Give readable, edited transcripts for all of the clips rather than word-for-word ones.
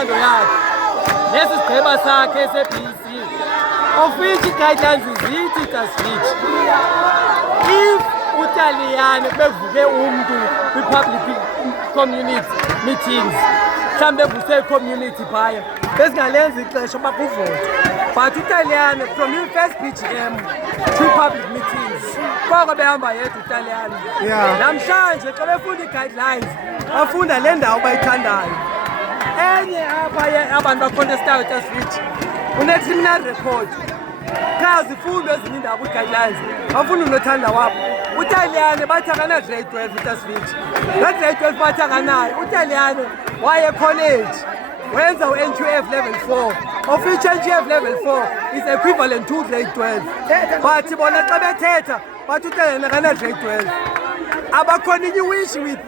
intando yakhe nesigqeba sakhe se-BC of which guidelines zithi taswich if uTaliyane bevuke umuntu kwi-public community meetings mhlawumbe bevuse community phaya besingalenza ixesha uba kuvote but uTaliyane from i-first BGM to-public meetings koko behamba yedwa uTaliyane namhlanje xa befunda ii-guidelines bafunda le ndawo bayithandayo enye apha abantu bacontestayo taswich une-criminal record qha zifundo ezinye indawo kwi-guidelines bafunda unothanda wabo uTaliyane bathi akana-grade 12 itaswich la grade 12 bathi akanayo uTaliyane waye college wenza u-NQF level 4 of which NQF level 4 is equivalent to grade 12 but bona xa bethetha bathi uTaliyane akana-grade 12 abakhona inye-wish with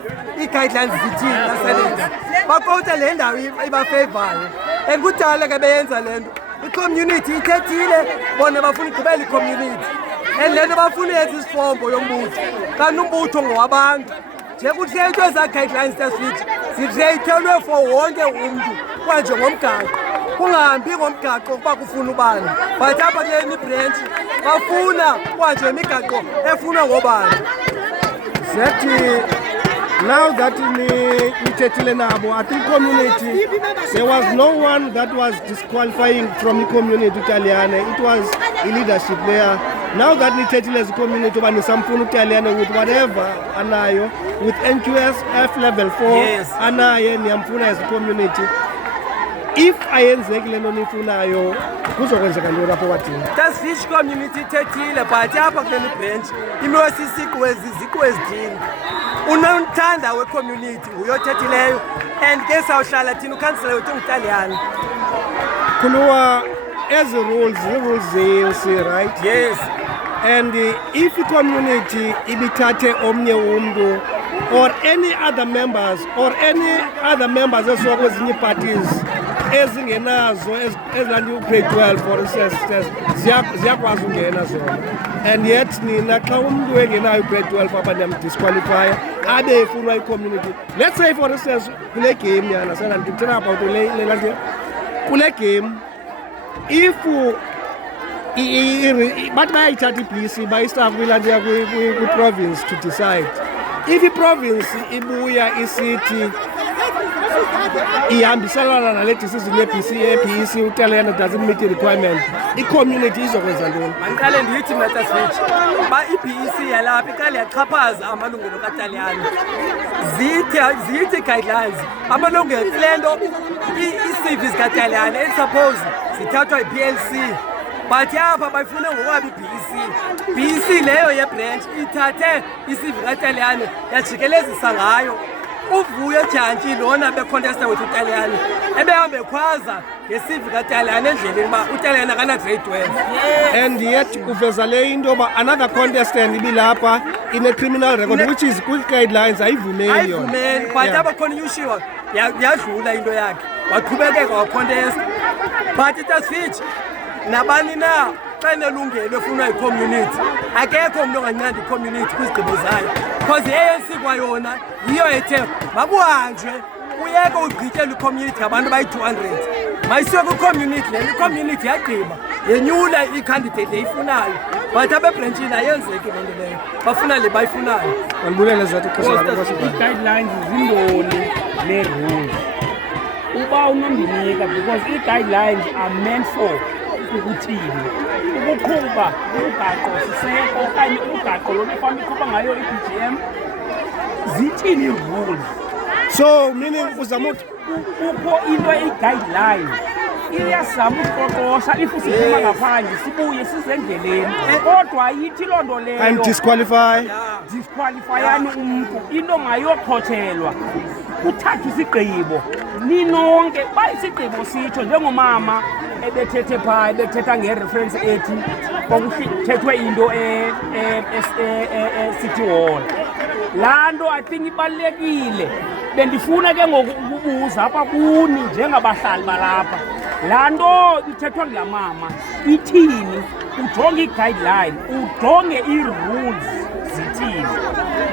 ii-guidelines zithini naselenza bakota le ndawo ibafevayo and kudala ke beyenza le nto i-community ithethile bona bafuna igqibela i-community and le nto bafuna yenza isifombo yombutho kanti umbutho ngowabantu njekutreyithwe ezaa guidelines taswich zitreyithelwe for wonke umntu kwanje ngomgaqo kungahambi ngomgaqo kuba kufuna ubani but apha kuleni ibranch bafuna kwanje imigaqo efunwa ngobani Exactly. Now that nithethile nabo, I think community, there was no one that was disqualifying from the community Italiane. It was a leadership there. Now that nithethile as a community, but nisamfuna Italiane with whatever anayo, with NQS F level 4, yes. anaye niyamfuna as a community. If ayenzekile nonifunayo kuzokwenzeka ntoni lapho wathini taswich community ithethile but apha kuleli branch imosisiku eziziko ezithini unothanda we-community uyothethileyo and ke sawuhlala thina ukhansela wethu nguTaliyane khuluwa as rules zeyelc right yes and if i-community ibithathe omnye umntu or any other members esuka kwezinye ii-parties ezingenazo ezilanti u-grade 12 for instance ziyakwazi ungena zona and yet nina xa umntu engenayo u-grade 12 apha ndiyamdisqualifya abe efunwa i-community. Let's say for instance kule game yana ndimthena about lelanti kule game if bathi bayayithatha i-BC bayistaff kwilantiya kwi-province to decide if i-province ibuya isithi ihambiselana nale decision ye-BC uTaliyane doesn't meet the requirement i-community izokwenza ntoni mandiqale ndiyithi mataswich uba i-BC yalapha iqale yaxhaphaza amalungelo kaTaliyane ziyithi guidelines amalungelo kule nto ii-CV zikaTaliyane suppose zithathwa yi-PLC but apha bayifune ngokwabo i-BC leyo yebranch ithathe i-CV kaTaliyane yajikelezisa ngayo uvuyo jantshi lona becontesta wethu uTaliyane ebehambe ekhwaza nge-CV kaTaliyane endleleni uba uTaliyane akana-grade 12 and yet uveza le into yoba another contestant ibilapha ine-criminal record which is kwi-guidelines ayivumeli but abakhona inyushiwa yadlula into yakhe waqhubekeka wacontesta but itaswich nabani na xa nelungelo efunwa yi-community akekho umntu ongancanda i-community kwizigqibo zayo because i-ANC kwayona yiyo ethe makuhanjwe kuyeke ugqityelwa i-community abantu bayi-200 mayisiwe kwi-community leyo i-community yagqiba yenyula i-candidate leyifunayo but abebhrentshini ayenzeki loo nto leyo bafuna le bayifunayo mandibulele zathi ii-guidelines zimboni nee-rules uba unombinika because ii-guidelines are meant for ukuthini ukuqhuba umgaqo siseko okanye umgaqo lona efana iqhuba ngayo i-BGM zithini ii-rules so meaning uzama uthi kukho into eyi-guideline iyazama usiqoqosha if siphuma ngaphandle sibuye sizendleleni kodwa ayithi loo nto leyo and disqualifyani umntu into mayokhotshelwa kuthathwa isigqibo ninonke ba isigqibo sitsho njengomama ebethethe phaa ebethetha ngereference ethi kwakuthethwe into City Hall laa nto I think ibalulekile bendifuna ke ngoku ukubuza apha kuni njengabahlali balapha laa nto ithethwa ngulaa mama ithini ujonge i-guideline ujonge ii-rules zithini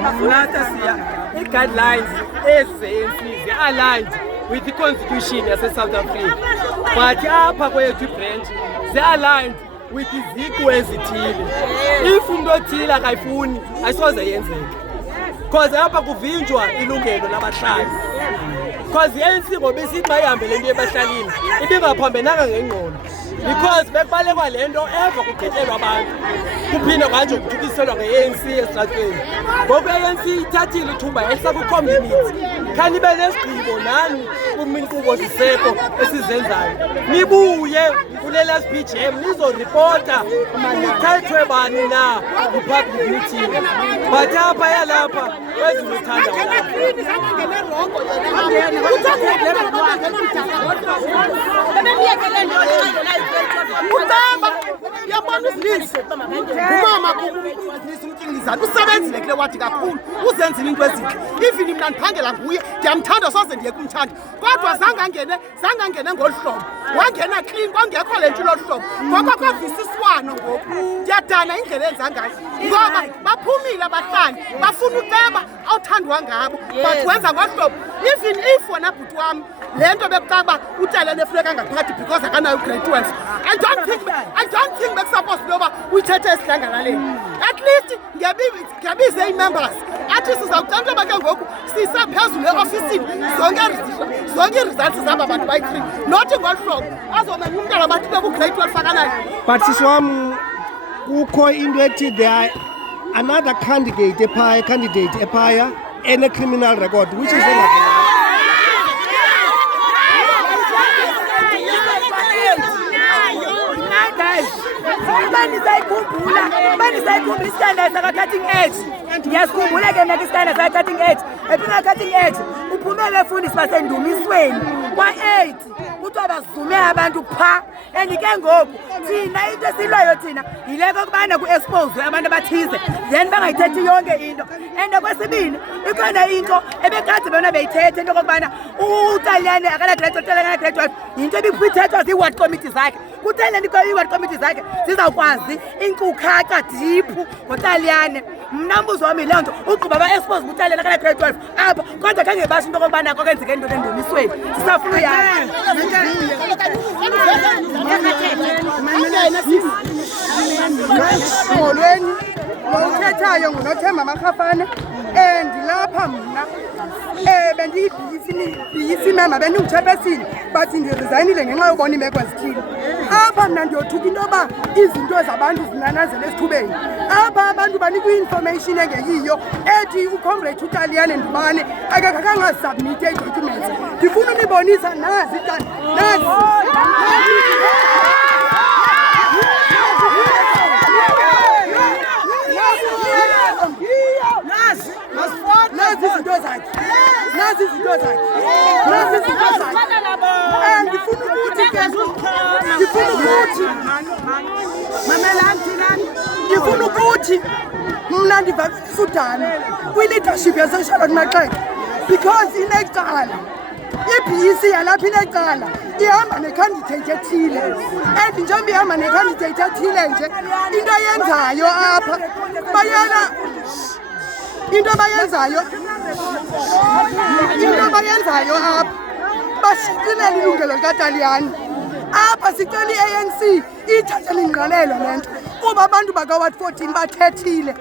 nafunata siya ii-guidelines ezi ze-ANC zi-aligned with the constitution yase-South Africa, but apha kwethu ibranch ze-aligned with iziqu ezithile. If umuntu othile akayifuni ayisoze yenzeke, because apha kuvinjwa ilungelo labahlali. Because i-ANC ngoba isithi mayihambe le nto yebahlalini ibingaphambenanga ngengqondo, because bekubalekwa le nto eva kugqithelwa abantu kuphinde kwanje kuthukiselwa nge-ANC esitratweni. Ngoku i-ANC ithathile ithuba yayisa ku-community, khanibe nesigqibo nani kuminkqubo ziseko esizenzayo, nibuye kulela SPGM nizoripota kuthethwe bani na ku-public meeting. But apha yalapha kwezimuthanda ucamba yabona usilisi umama umtyingizana usebenzile kule wadi kakhulu, uzenzile into ezintle. Even mna ndiphangela nguye, ndiyamthanda soze ndiye kumthanda, kodwa zange angene ngolu hlobo, wangena clean, kwangekho le nto lolu hlobo. Ngoko kwavisiswano ngoku ndiyadana indlela enza ngayo, ngoba baphumile abahlali bafuna uceba awuthandwa ngabo, but wenza ngolu hlobo. Even if wena bhuti wam le nto bekucaba uTaliyane efuneka ngaphakathi because akanayo grade 12, I don't think bekusupposed noba uyithethe esidlangalaleni. At least ngiyabiza ii-members athi sizawucela into ke ngoku sisaphezulu eofisini zonke ii-results zaba bantu bayi-3, nothi ngolu hlobo azomenya umntana bathi beku-grade 12 akanayo. But sisi wam kukho into ethi there are another candidate ephaya ene-criminal record which is Bandisayikhumbula isitanda saka-cutting edge. Ndiyasikhumbula ke mna ke isitanda saka-cutting edge. Ephuma cutting edge uphumele efundisi basendumisweni kwa-8 kuthiwa bazume abantu phaa. And ke ngoku thina into esiyilwayo thina yile kokubana ku-expose abantu abathize then bangayithethi yonke into. And okwesibini ikhona into ebekade bona beyithethe into okokubana uTaliyane akana-graduate yinto ebiphithethwa zii-ward committee zakhe. Kuthele nto ii-ward committee zakhe zizawukwazi inkcukacha diphu ngoTaliyane. Mna mbuzo wami yiloo nto ugqiba ba-expose uTaliyane akana-grade 12 apha, kodwa khange basho into okokubana kokwenzeke into endumisweni. Sisafuna uyazi molweni lo uthethayo nguNothemba Makgafane. Ndilapha mna bendiyibhiyisi mema bendinguchairperson but ndirizayinile ngenxa yobona iimeko ezithile. Apha mna ndiyothuka into yoba izinto zabantu zinanazela esithubeni. Apha abantu banikwa i-information engeyiyo ethi uComrade uTaliyane Ndubane akakangazisubmithe ii-documents. Ndifuna unibonisa nazi nazi izinto zakhe. Ndifuna ukuthi mna ndivakalisa udana kwi-leadership yaseCharlotte Maxeke because inecala. I-BEC yalapha inecala ihamba necandidate ethile, and njengoba ihamba necandidate ethile nje into ayenzayo apha into abayenzayo apha bashicilela ilungelo likaTaliyane. Apha sicela i-ANC ithathele ingqalelo le nto kuba abantu baka-Ward 14 bathethile.